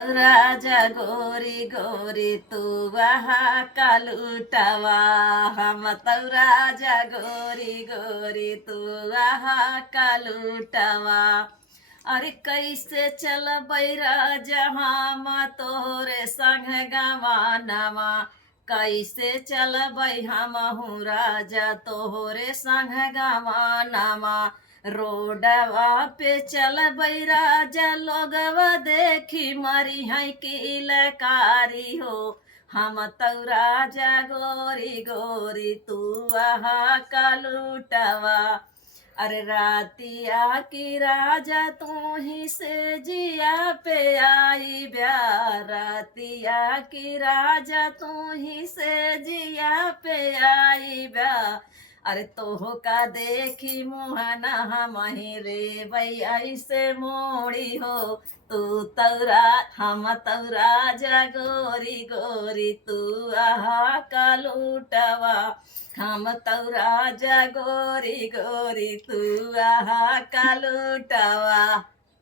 राजा गोरी गोरी तू वहाँ कालूटावा। हम तो राजा गोरी गोरी तू वहाँ कालूटावा। अरे कैसे चलबै राजा हम तोरे संग गवानवा। कैसे चलबै हमहू राजा तोहरे संग गवानवा। रोडवा पे चलबै राजा लोगवा देखी मरी है किलकारी हो। हम तो राजा गोरी गोरी तू वहाँ कालूटवा। अरे रातिया की राजा तू ही से जिया पे आई ब्या। रातिया की राजा तू ही से जिया पे आई ब्या। अरे तोह का देखी मुहना हमही रे भैया ऐसे मोड़ी हो। तू तौरा हम तौरा जा गोरी गोरी तू आहा कालूटवा। हम तौरा जा गोरी गोरी तू आहा कालूटवा।